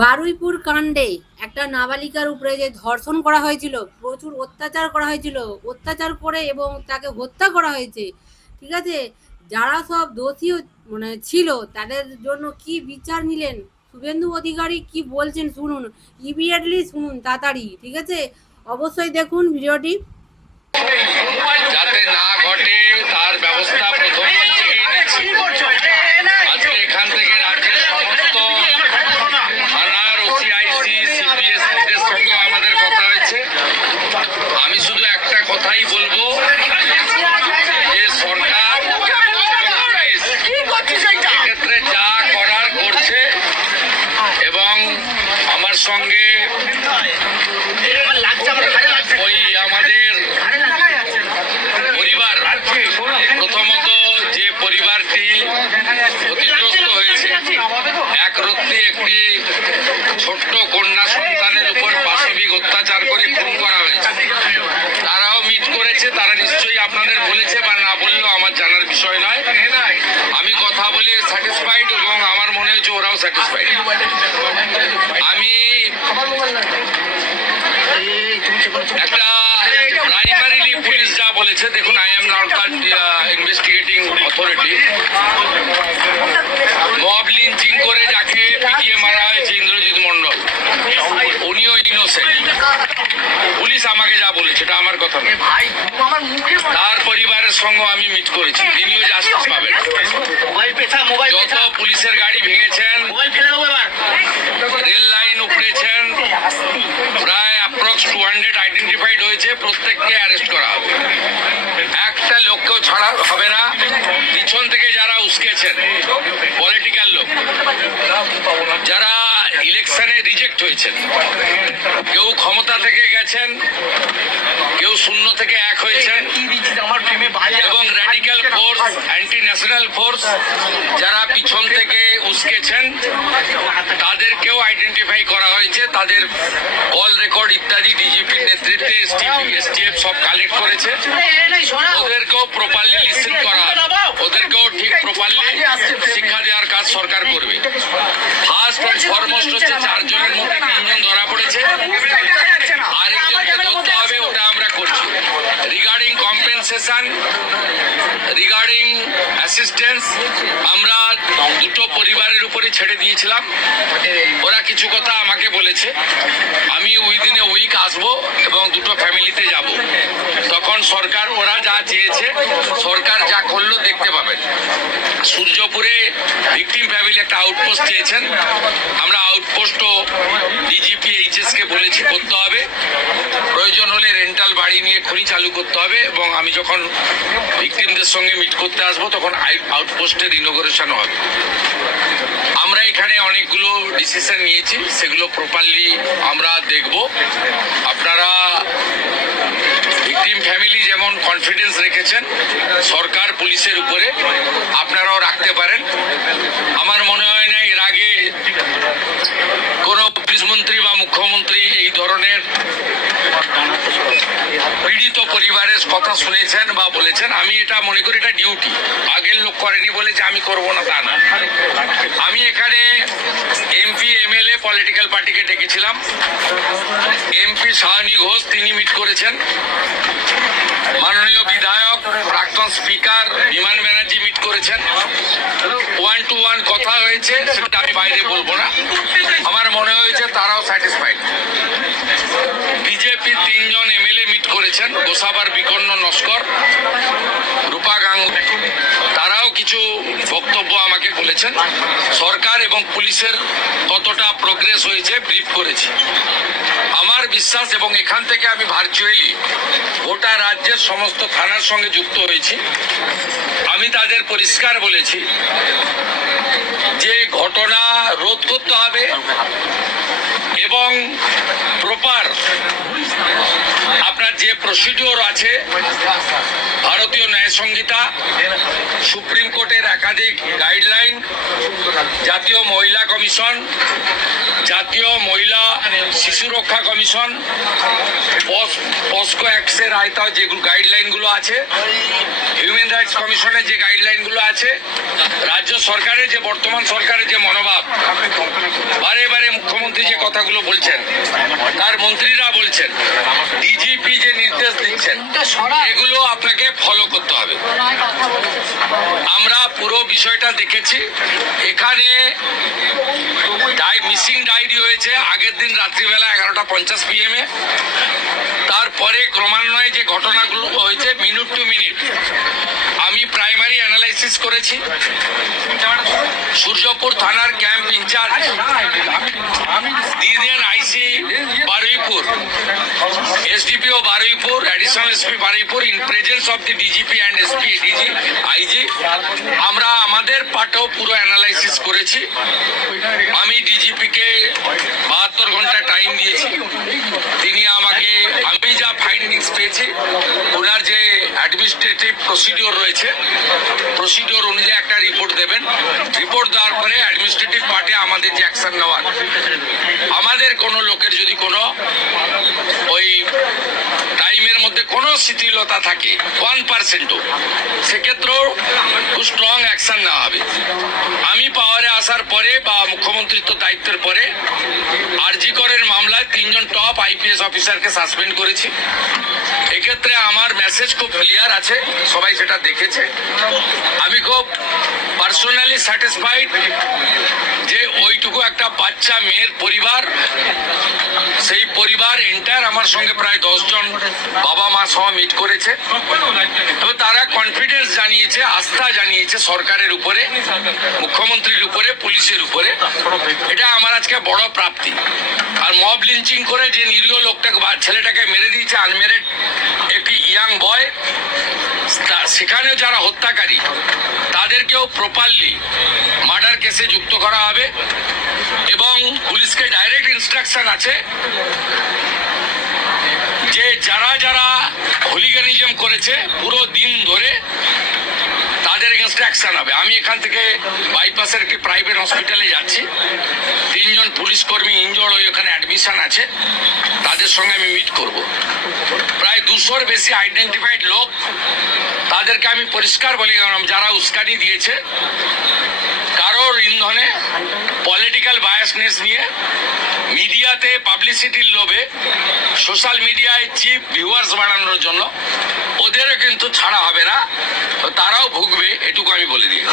বারুইপুর কাণ্ডে একটা নাবালিকার উপরে যে ধর্ষণ করা হয়েছিল, প্রচুর অত্যাচার করা হয়েছিল, অত্যাচার করে এবং তাকে হত্যা করা হয়েছে। ঠিক আছে, যারা সব দোষী ছিল তাদের জন্য কি বিচার নিলেন শুভেন্দু অধিকারী, কি বলছেন শুনুন, ইমিডিয়েটলি শুনুন তাড়াতাড়ি। ঠিক আছে, অবশ্যই দেখুন ভিডিওটি। যাতে না ঘটে তার ব্যবস্থা প্রথম থেকেই নিচ্ছি। আজকে এখান থেকে রাজ্যের সমস্ত থানার ওসিআইসি সিপিএসদের সঙ্গে আমাদের কথা হয়েছে। আমি শুধু একটা কথাই বলবো যে সরকার এক্ষেত্রে যা করার করছে এবং আমার সঙ্গে ওই আমাদের পরিবার, প্রথমত যে পরিবারটি ক্ষতিগ্রস্ত হয়েছে, একরত্তি একটি ছোট্ট কন্যা সন্তানের উপর পাশবিক অত্যাচার করে খুন করা হয়েছে, তারাও মিট করেছে। তারা নিশ্চয়ই আপনাদের বলেছে বা না বললেও আমার জানার বিষয় নয়। আমি কথা বলে স্যাটিসফাইড এবং আমার মনে হচ্ছে ওরাও স্যাটিসফাইড। আমি একটা প্রাইমারিলি পুলিশ যা বলেছে, দেখুন, I am not the investigating authority. Mob lynching করে যাকে পিটিয়ে মারা হয়েছে ইন্দ্রজিৎ মন্ডল, উনিও ইনোসেন্ট। পুলিশ আমাকে যা বলেছে, এটা আমার কথা নয়। তার পরিবারের সঙ্গে আমি মিট করেছি, তিনিও জাস্টিস পাবেন। যত পুলিশের গাড়ি ভেঙেছেন, রেল লাইন উপড়েছেন, প্রায় অ্যাপ্রক্স 200 আইডেন্টিফাইড হয়েছে, প্রত্যেককে অ্যারেস্ট করা হবে। একটা লোককেও ছাড়া হবে না। পিছন থেকে যারা উস্কেছেন, পলিটিক্যাল লোক যারা ইলেকশনে রিজেক্ট হয়েছেন, কেউ ক্ষমতা থেকে গেছেন, কেউ শূন্য থেকে এক হয়েছেন, এবং radical force, anti national force যারা পিছন থেকে উস্কেছেন, তাদেরকেও আইডেন্টিফাই করা হয়েছে। তাদের কল রেকর্ড ইত্যাদি ডিজিপির নেতৃত্বে এসটিএফ সব কালেক্ট করেছে। ওদেরকেও প্রপারলি লিসেন করা, ওদেরকেও ঠিক প্রপারলি শিক্ষা দেওয়ার কাজ সরকার করবে। ফার্স্ট অ্যান্ড ফরমোস্ট হচ্ছে 4 জনের মধ্যে 3 জন ধরা পড়েছে, আরেকজনকে ধরতে হবে, ওটা আমরা করছি। রিগার্ডিং কম্পেনসেশন, রিগার্ডিং অ্যাসিস্ট্যান্স, আমরা দুটো পরিবারের উপরে ছেড়ে দিয়েছিলাম। ওরা কিছু কথা আমাকে বলেছে, আমি উইদিন এ উইক আসবো এবং দুটো ফ্যামিলিতে যাব। তখন সরকার, ওরা যা চেয়েছে, সরকার যা করলো দেখতে পাবেন। সূর্যপুরে ভিকটিম ফ্যামিলি একটা আউটপোস্ট চেয়েছেন, আমরা আউটপোস্টও ডিজিপি এইচএস কে বলেছি করতে হবে। প্রয়োজন হলে রেন্টাল বাড়ি নিয়ে খনি চালু করতে হবে, এবং আমি যখন ভিকটিমদের সঙ্গে মিট করতে আসবো তখন আউটপোস্টের ইনোগ্রেশন হবে। আমরা এখানে অনেকগুলো ডিসিশন নিয়েছি, সেগুলো প্রপারলি আমরা দেখব। আপনারা ভিকটিম ফ্যামিলি যেমন কনফিডেন্স রেখেছেন সরকার পুলিশের উপরে, আপনারাও রাখতে পারেন। আমার মনে হয় না এর আগে কোনো পুলিশ মন্ত্রী বা মুখ্যমন্ত্রী এই ধরনের পীড়িত পরিবারের কথা শুনেছেন বা বলেছেন। আমি এটা মনে করি এটা ডিউটি, আগের লোক করেনি বলে যে আমি করবো না তা না। আমি এখানে এমপি এমএলএ পলিটিক্যাল পার্টিকে ডেকেছিলাম। এমপি সায়নী ঘোষ তিনি মিট করেছেন, মাননীয় বিধায়ক প্রাক্তন স্পিকার বিমান ব্যানার্জি মিট করেছেন। 1-to-1 কথা হয়েছে, সেটা আমি বাইরে বলবো না। আমার মনে হয়েছে তারাও স্যাটিসফাইড। বিজেপি 3 জন এমএলএ মিট করেছেন, গোসাবার বিকর্ণ নস্কর, রূপা গাঙ্গুলি, তারাও কিছু বক্তব্য আমাকে বলেছেন। সরকার এবং পুলিশের কতটা প্রোগ্রেস হয়েছে ব্রিফ করেছি। আমার বিশ্বাস, এবং এখান থেকে আমি ভার্চুয়ালি গোটা রাজ্যের সমস্ত থানার সঙ্গে যুক্ত হয়েছি, আমি তাদের পরিষ্কার বলেছি যে ঘটনা রোধ করতে হবে এবং প্রপার আপনার যে প্রসিডিওর আছে, ভারতীয় ন্যায় সংহিতা, সুপ্রিম কোর্টের একাধিক গাইডলাইন, জাতীয় মহিলা কমিশন, জাতীয় মহিলা শিশু রক্ষা কমিশন, পস্কো অ্যাক্টের আয়তায় যে গাইডলাইনগুলো আছে, হিউম্যান রাইটস কমিশনের যে গাইডলাইনগুলো আছে, রাজ্য সরকারের যে বর্তমান সরকারের যে মনোভাব, বারে বারে মুখ্যমন্ত্রী যে কথাগুলো বলছেন, তার মন্ত্রীরা বলছেন, ডিজিপি যে নির্দেশ দিচ্ছেন, এগুলো আপনাকে ফলো করতে হবে। আমরা পুরো বিষয়টা দেখেছি। এখানে মিসিং ডায়েরি হয়েছে আগের দিন রাত্রিবেলা 11:50 PM তারপরে ক্রমান্বয়ে যে ঘটনাগুলো হয়েছে মিনিট টু মিনিট আমি প্রাইমারি অ্যানালাইসিস করেছি। সূর্যপুর থানার ক্যাম্প ইনচার্জ দিদিয়ান IC Baruipur, SDPO Baruipur, additional SP Baruipur, in presence of the DGP and SP ADG IG, আমরা আমাদের পার্টেও পুরো অ্যানালাইসিস করেছি। আমি ডিজিপিকে 72 ঘন্টা টাইম দিয়েছি। তিনি আমাকে, আমি যা ফাইন্ডিংস পেয়েছি, ওনার যে অ্যাডমিনিস্ট্রেটিভ প্রসিডিওর রয়েছে, প্রসিডিওর অনুযায়ী একটা রিপোর্ট দেবেন। রিপোর্ট দেওয়ার পরে অ্যাডমিনিস্ট্রেটিভ পার্টে আমাদের যে অ্যাকশন নেওয়ার, আমাদের কোনো লোকের যদি কোনো ওই টাইমের মধ্যে কোনো শিথিলতা থাকে 1%ও, সেক্ষেত্রেও খুব স্ট্রং অ্যাকশন নেওয়া হবে। আমি পাওয়ারে আসার পরে বা মুখ্যমন্ত্রিত্ব দায়িত্বের পরে আরজি করের মামলায় 3 জন টপ আইপিএস অফিসারকে সাসপেন্ড করেছি। এক্ষেত্রে আমার মেসেজ খুব ক্লিয়ার আছে, সবাই সেটা দেখেছে। আমি খুব পার্সোনালি স্যাটিসফাইড যে ওইটুকু একটা বাচ্চা মেয়ের পরিবার, সেই পরিবার এন্টার আমার সঙ্গে প্রায় 10 জন বাবা মা সহ মিট করেছে। তবে তারা কনফিডেন্স জানিয়েছে, আস্থা জানিয়েছে সরকারের উপরে, মুখ্যমন্ত্রীর উপরে, পুলিশের উপরে। এটা আমার আজকে বড় প্রাপ্তি। আর মব লিঞ্চিং করে যে নিরীহ লোকটাকে বা ছেলেটাকে মেরে দিয়েছে, আনমেরিড একটি ইয়াং বয়, সেখানে যারা হত্যাকারী তাদেরকেও প্রপারলি মার্ডার কেসে যুক্ত করা হবে। এবং পুলিশকে ডাইরেক্ট ইনস্ট্রাকশন আছে যে যারা যারা হুলিগানিজম করেছে পুরো দিন ধরে তাদের এগেনস্টে অ্যাকশন হবে। আমি এখান থেকে বাইপাসের একটি প্রাইভেট হসপিটালে যাচ্ছি। 3 জন পুলিশ কর্মী ইনজোর্ড হয়ে ওখানে অ্যাডমিশন আছে, তাদের সঙ্গে আমি মিট করব। প্রায় 200-র বেশি আইডেন্টিফাইড লোক, তাদেরকে আমি পরিষ্কার বলে গেলাম যারা উস্কানি দিয়েছে কারোর ইন্ধনে, পলিটিক্যাল বায়াসনেস নিয়ে, মিডিয়াতে পাবলিসিটির লোভে, সোশ্যাল মিডিয়ায় চিপ ভিউয়ার্স বাড়ানোর জন্য ওদেরও কিন্তু ছাড়া হবে না, তারাও ভুগবে, এটুকু আমি বলে দিই।